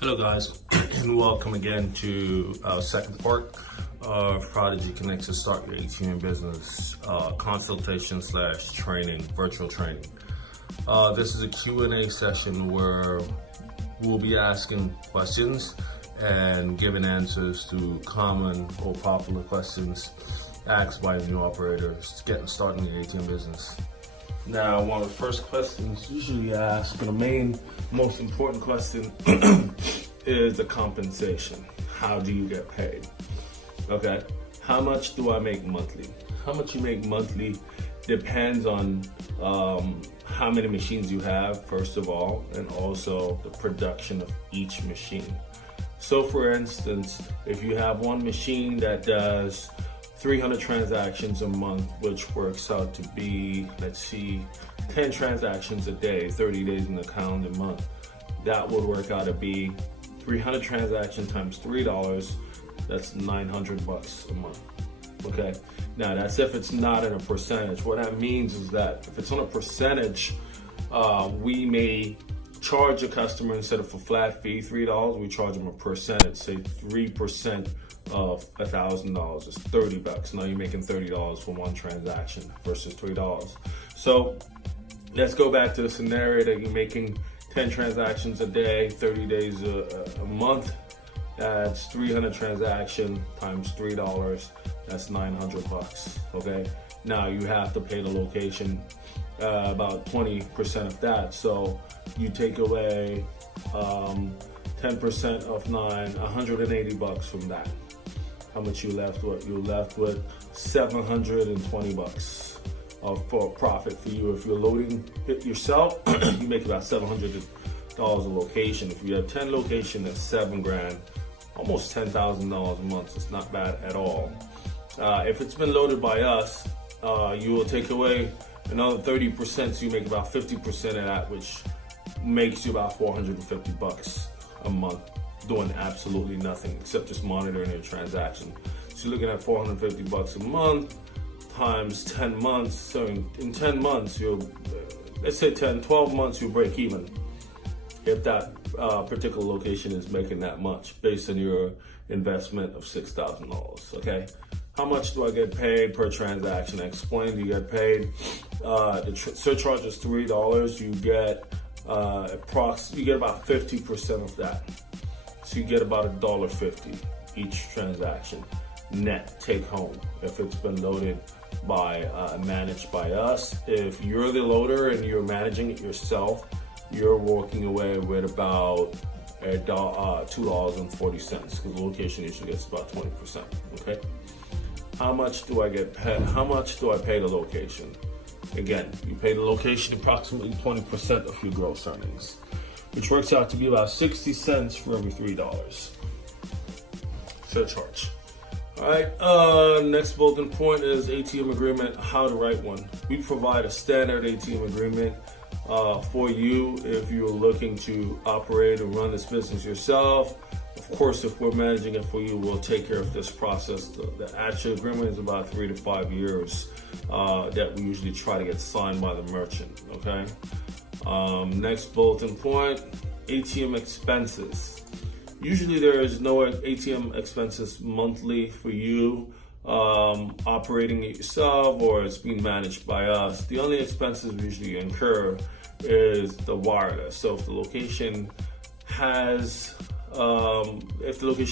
Hello guys, and welcome again to our second part of Prodigy Connects to Start Your ATM Business consultation / training, virtual training. This is a Q&A session where we'll be asking questions and giving answers to common or popular questions asked by new operators getting started in the ATM business. Now, one of the first questions usually asked, and the most important question is the compensation. How do you get paid? Okay, how much do I make monthly? How much you make monthly depends on how many machines you have, first of all, and also the production of each machine. So for instance, if you have one machine that does 300 transactions a month, which works out to be, 10 transactions a day, 30 days in the calendar month. That would work out to be 300 transactions times $3. That's $900 a month. Okay. Now that's if it's not in a percentage. What that means is that if it's on a percentage, we may charge a customer, instead of a flat fee, $3, we charge them a percentage, say 3% of $1,000 is $30. Now you're making $30 for one transaction versus $3. So let's go back to the scenario that you're making 10 transactions a day, 30 days a month. That's 300 transactions times $3. That's $900. Okay. Now you have to pay the location about 20% of that. So you take away 10% of $180 from that. How much you left with? You're left with $720 for profit for you. If you're loading it yourself, you make about $700 a location. If you have 10 locations, that's $7 grand, almost $10,000 a month. It's not bad at all. If it's been loaded by us, you will take away another 30%, so you make about 50% of that, which makes you about $450 a month, doing absolutely nothing except just monitoring your transaction. So you're looking at $450 a month times 10 months. So in 10 months, let's say 12 months, you'll break even if that particular location is making that much based on your investment of $6,000. Okay. How much do I get paid per transaction? I explained you get paid. The surcharge is $3. You get about 50% of that. So you get about $1.50 each transaction net take home if it's been loaded by managed by us. If you're the loader and you're managing it yourself, you're walking away with about $2.40, because the location usually gets about 20%. Okay. How much do I get paid? How much do I pay the location? Again, you pay the location approximately 20% of your gross earnings, which works out to be about 60 cents for every $3 surcharge. All right, next bulletin point is ATM agreement, how to write one. We provide a standard ATM agreement for you if you're looking to operate and run this business yourself. Of course, if we're managing it for you, we'll take care of this process. The actual agreement is about 3 to 5 years that we usually try to get signed by the merchant, okay? Next bulletin point, ATM expenses. Usually there is no ATM expenses monthly for you operating it yourself, or it's being managed by us. The only expenses we usually incur is the wireless. So if the location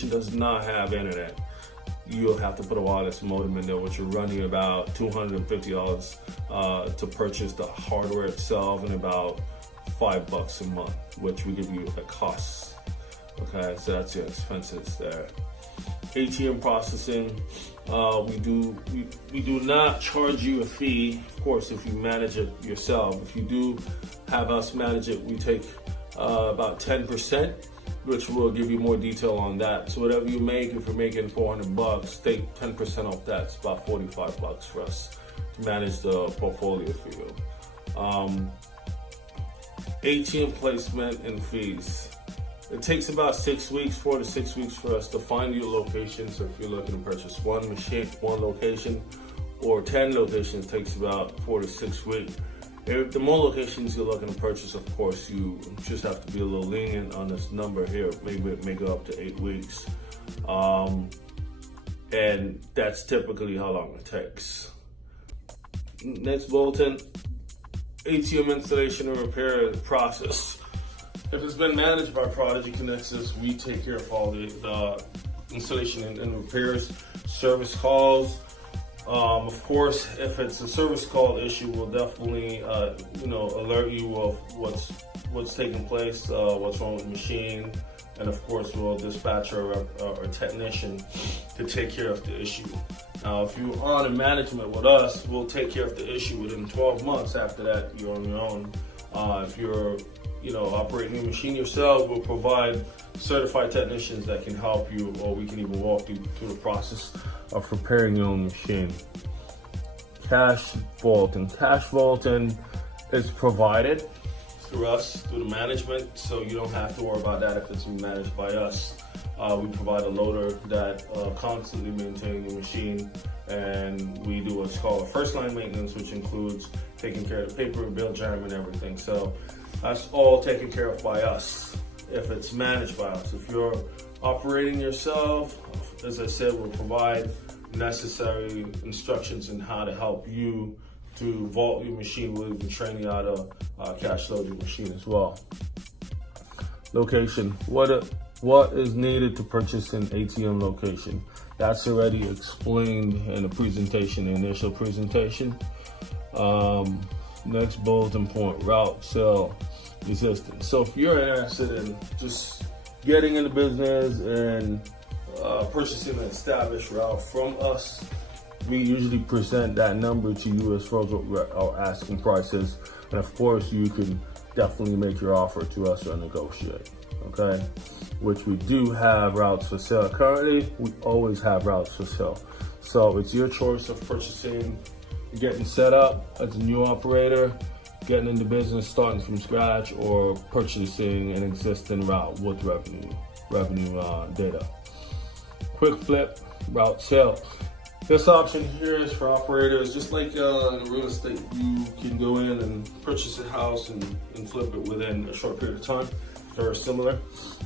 does not have internet, you'll have to put a wireless modem in there, which will run you about $250 to purchase the hardware itself, and about $5 a month, which we give you at cost. Okay, so that's your expenses there. ATM processing, we do not charge you a fee. Of course, if you manage it yourself. If you do have us manage it, we take about 10%, which will give you more detail on that. So whatever you make, if you're making $400, take 10% off that. It's about $45 for us to manage the portfolio for you. ATM placement and fees. It takes about 6 weeks, 4 to 6 weeks for us to find your location. So if you're looking to purchase one machine, one location, or 10 locations, it takes about 4 to 6 weeks. If the more locations you're looking to purchase, of course, you just have to be a little lenient on this number here. Maybe it may go up to 8 weeks. And that's typically how long it takes. Next bulletin, ATM installation and repair process. If it's been managed by Prodigy Connexus, we take care of all the installation and repairs, service calls. Of course, if it's a service call issue, we'll definitely, alert you of what's taking place, what's wrong with the machine, and of course, we'll dispatch our technician to take care of the issue. Now, if you're on in management with us, we'll take care of the issue within 12 months. After that, you're on your own. If you're, operating your machine yourself, we'll provide certified technicians that can help you, or we can even walk you through the process of preparing your own machine. Cash vaulting. Cash vaulting is provided through us, through the management, so you don't have to worry about that if it's managed by us. We provide a loader that constantly maintains the machine, and we do what's called a first line maintenance, which includes taking care of the paper, bill jam, and everything. So that's all taken care of by us if it's managed by us. If you're operating yourself, as I said, we'll provide necessary instructions on how to help you to vault your machine. We'll even train you how to cash load your machine as well. Location. What is needed to purchase an ATM location? That's already explained in the presentation, the initial presentation. Next bulletin point, route, sale, resistance. So if you're interested in just getting into business and purchasing an established route from us, we usually present that number to you as far as what our asking price is. And of course, you can definitely make your offer to us or negotiate, okay? Which we do have routes for sale. Currently, we always have routes for sale. So it's your choice of purchasing, getting set up as a new operator, getting into business, starting from scratch, or purchasing an existing route with revenue data. Quick flip, route sale. This option here is for operators, just like in real estate, you can go in and purchase a house and flip it within a short period of time. Very similar.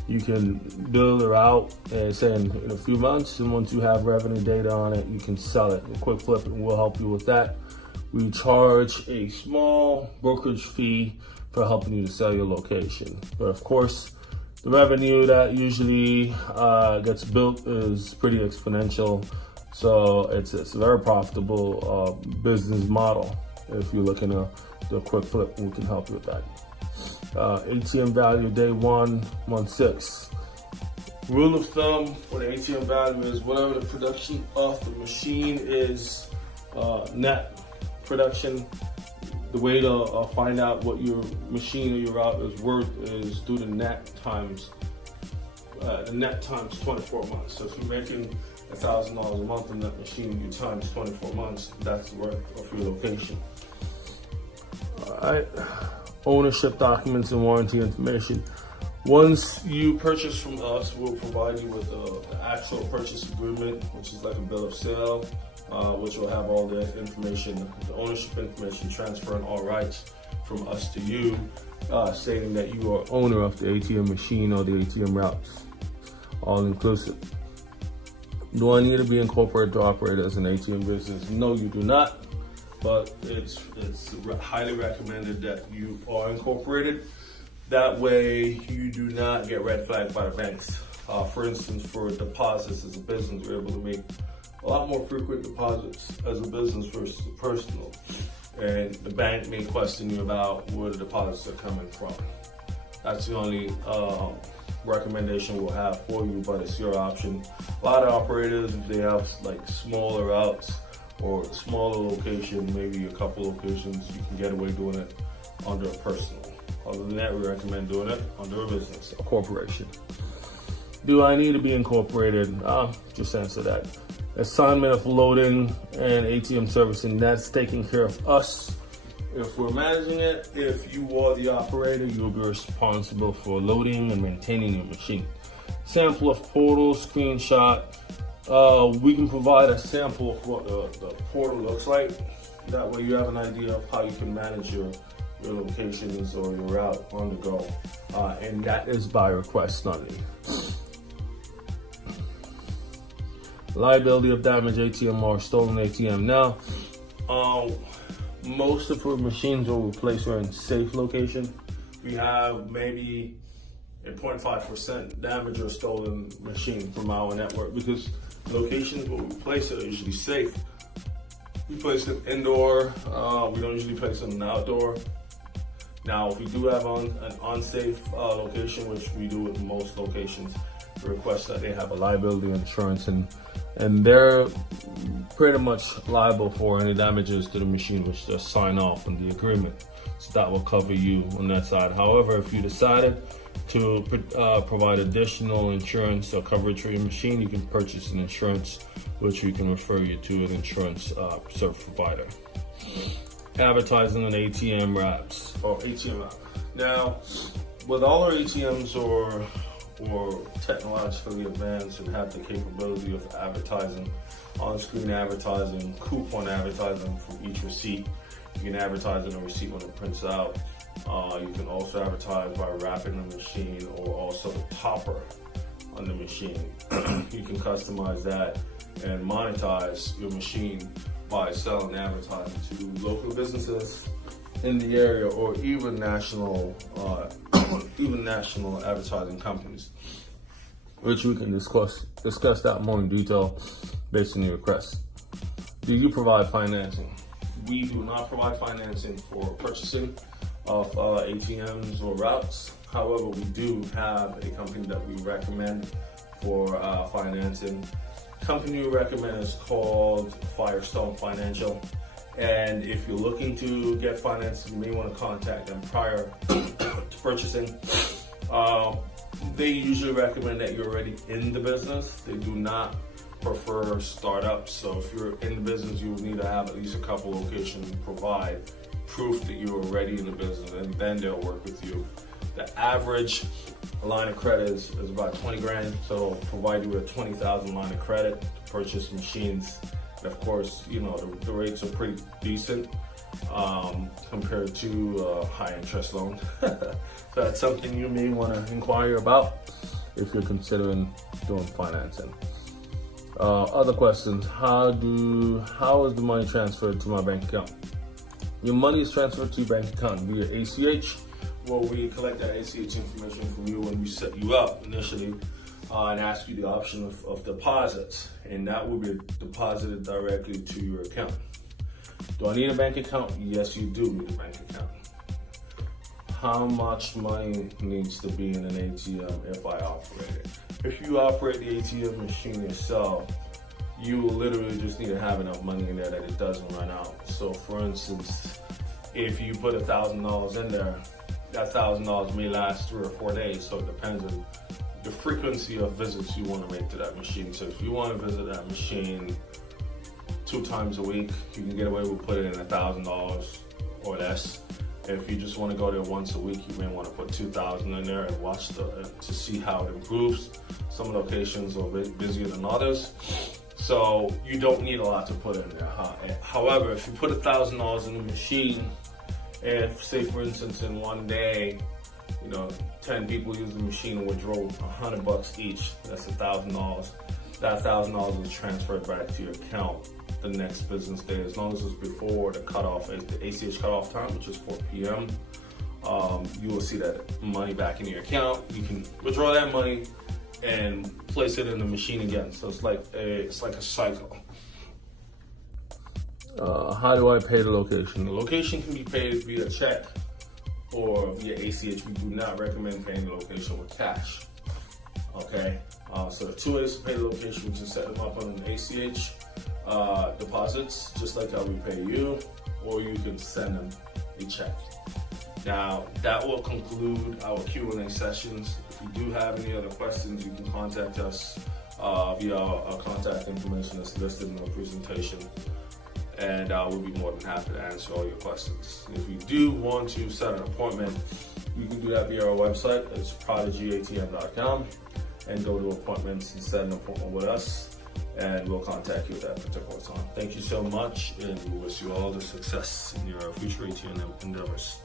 You can build it out and say in a few months, and once you have revenue data on it, you can sell it. A quick flip, and we'll help you with that. We charge a small brokerage fee for helping you to sell your location. But of course, the revenue that usually gets built is pretty exponential. So it's a very profitable business model. If you're looking to do a quick flip, we can help you with that. ATM value day 1, month 6. Rule of thumb for the ATM value is whatever the production of the machine is, net production. The way to find out what your machine or your route is worth is do the net times 24 months. So if you're making $1,000 a month on that machine, you times 24 months, that's the worth of your location. All right. Ownership documents and warranty information. Once you purchase from us, we'll provide you with the actual purchase agreement, which is like a bill of sale, which will have all the information, the ownership information, transferring all rights from us to you, stating that you are owner of the ATM machine or the ATM routes, all inclusive. Do I need to be incorporated to operate as an ATM business? No, you do not. But it's highly recommended that you are incorporated. That way you do not get red flagged by the banks. For instance, for deposits as a business, you're able to make a lot more frequent deposits as a business versus a personal. And the bank may question you about where the deposits are coming from. That's the only recommendation we'll have for you, but it's your option. A lot of operators, if they have like smaller routes, or a smaller location, maybe a couple locations, you can get away doing it under a personal. Other than that, we recommend doing it under a business, a corporation. Do I need to be incorporated? Just answer that. Assignment of loading and ATM servicing, that's taking care of us. If we're managing it, if you are the operator, you'll be responsible for loading and maintaining your machine. Sample of portal, screenshot. We can provide a sample of what the portal looks like. That way you have an idea of how you can manage your your locations or your route on the go. And that is by request only. Liability of damaged ATM or stolen ATM. Now, most of our machines will replace are in safe location. We have maybe a 0.5% damage or stolen machine from our network, because locations where we place it are usually safe. We place them indoor. We don't usually place them outdoor. Now, if we do have an unsafe location, which we do with most locations, we request that they have a liability insurance, and they're pretty much liable for any damages to the machine, which they sign off on the agreement. So that will cover you on that side. However, if you decided to provide additional insurance or coverage for your machine, you can purchase an insurance, which we can refer you to an insurance service provider. Advertising on ATM wraps or ATM app. Now, with all our ATMs or technologically advanced and have the capability of advertising, on-screen advertising, coupon advertising from each receipt. You can advertise on a receipt when it prints out. You can also advertise by wrapping the machine, or also the topper on the machine. You can customize that and monetize your machine by selling advertising to local businesses in the area, or even national advertising companies, which we can discuss that more in detail based on your request. Do you provide financing? We do not provide financing for purchasing of ATMs or routes. However, we do have a company that we recommend for financing. The company we recommend is called Firestone Financial. And if you're looking to get financing, you may want to contact them prior to purchasing. They usually recommend that you're already in the business. They do not prefer startups. So if you're in the business, you will need to have at least a couple locations and provide proof that you're already in the business, and then they'll work with you. The average line of credit is about 20 grand. So they'll provide you with a 20,000 line of credit to purchase machines. And of course, you know, the rates are pretty decent compared to a high interest loan. So that's something you may want to inquire about if you're considering doing financing. Other questions: how is the money transferred to my bank account? Your money is transferred to your bank account via ACH. Well, we collect that ACH information from you when we set you up initially and ask you the option of deposits, and that will be deposited directly to your account. Do I need a bank account? Yes, you do need a bank account. How much money needs to be in an ATM if I operate it? If you operate the ATM machine yourself, you will literally just need to have enough money in there that it doesn't run out. So for instance, if you put $1,000 in there, that $1,000 may last 3 or 4 days. So it depends on the frequency of visits you want to make to that machine. So if you want to visit that machine 2 times a week, you can get away with putting in $1,000 or less. If you just want to go there once a week, you may want to put $2,000 in there and watch to see how it improves. Some locations are a bit busier than others, so you don't need a lot to put in there. However, if you put $1,000 in the machine, and say for instance in one day, 10 people use the machine and withdraw $100 each, that's $1,000. That $1,000 is transferred back to your account the next business day, as long as it's before the cutoff, the ACH cutoff time, which is 4 p.m. You will see that money back in your account. You can withdraw that money and place it in the machine again. So it's like a cycle. How do I pay the location? The location can be paid via check or via ACH. We do not recommend paying the location with cash. Okay, so the 2 ways to pay the location: we can set them up on an ACH deposits, just like how we pay you, or you can send them a check. Now, that will conclude our Q&A sessions. If you do have any other questions, you can contact us via our contact information that's listed in the presentation, and we'll be more than happy to answer all your questions. If you do want to set an appointment, you can do that via our website. It's prodigyatm.com, and go to appointments and set an appointment with us, and we'll contact you at that particular time. Thank you so much, and we wish you all the success in your future ATM endeavors.